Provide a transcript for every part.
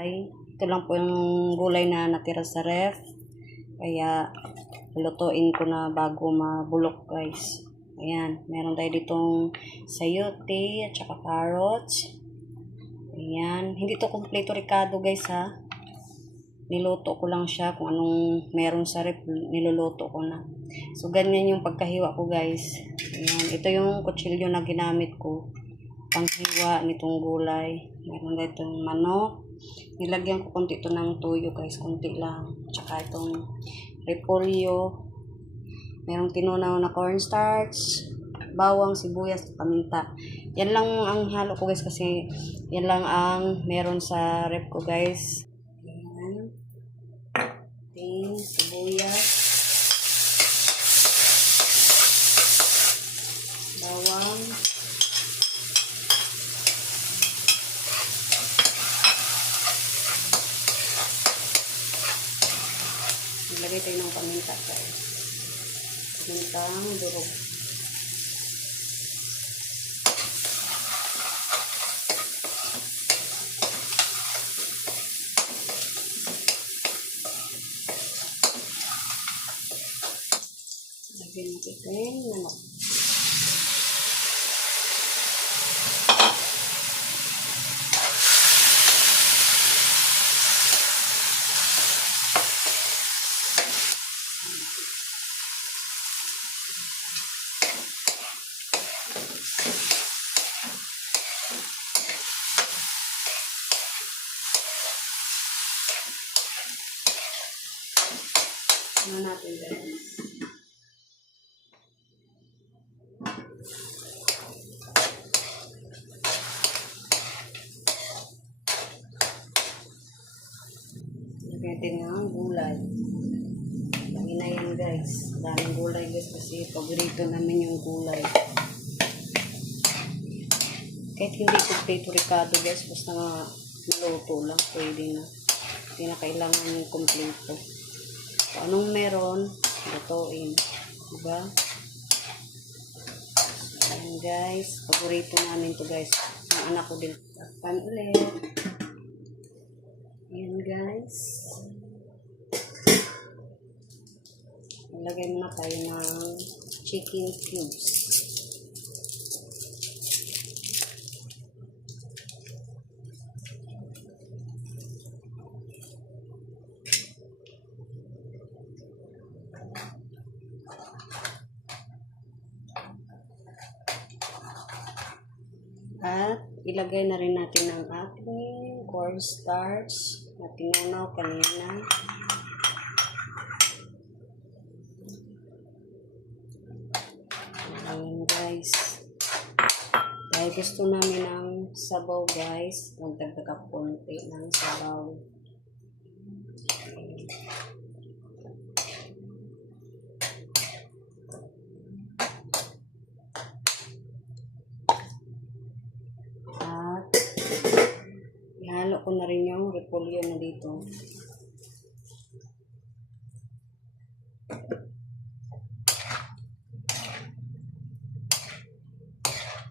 Ito lang po yung gulay na natira sa ref. Kaya lutuin ko na bago mabulok, guys. Ayan, meron tayo ditong sayote at saka carrots. Ayan, hindi to kompleto ricado, guys, ha. Niluto ko lang siya kung anong meron sa ref, niluluto ko na. So, ganyan yung pagkahiwa ko, guys. Ayan, ito yung kutsilyo na ginamit ko panghiwa nitong gulay. Meron na itong manok. Nilagyan ko konti ito ng tuyo, guys, konti lang. Tsaka itong repolyo. Merong tinunaw na cornstarch, bawang, sibuyas, paminta. Yan lang ang halo ko, guys, kasi yan lang ang meron sa rep ko, guys. Ayan. Ting, sibuyas, bawang, ilagay tayo ng paminta, guys. Pamintang durog. Lagyan natin yung manok. Ano natin, guys? Lagyan ng gulay. Dami na yan, guys. Daming gulay, guys, kasi paborito namin yung gulay. Kahit hindi kompleto ricado, guys, basta maluto lang, pwede na. Hindi na kailangan yung kompleto. Kung anong meron, lutuin. Diba? Ayan, guys. Paborito namin to, guys. Ang anak ko din. Takpan ulit. Ayan, guys. Ilagay muna tayo ng chicken cubes. At ilagay na rin natin ang ating cornstarch na tinunaw kanina. Ayan, guys. Dahil gusto namin ng sabaw, guys, magdagdag ka konti ng sabaw. Ihalo ko na rin yung repolyo na dito.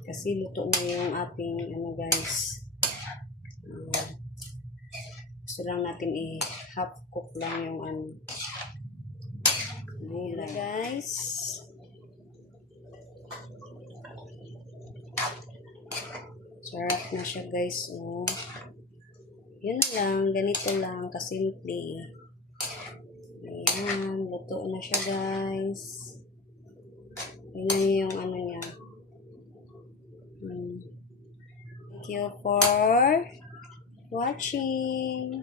Kasi luto na yung ating guys. Gusto lang natin i-half cook lang yung Ayan, guys. Sarap na siya, guys. Oh. Yun lang, ganito lang, kasimple. Ayan, luto na siya, guys. Ayan yung niya. Thank you for watching.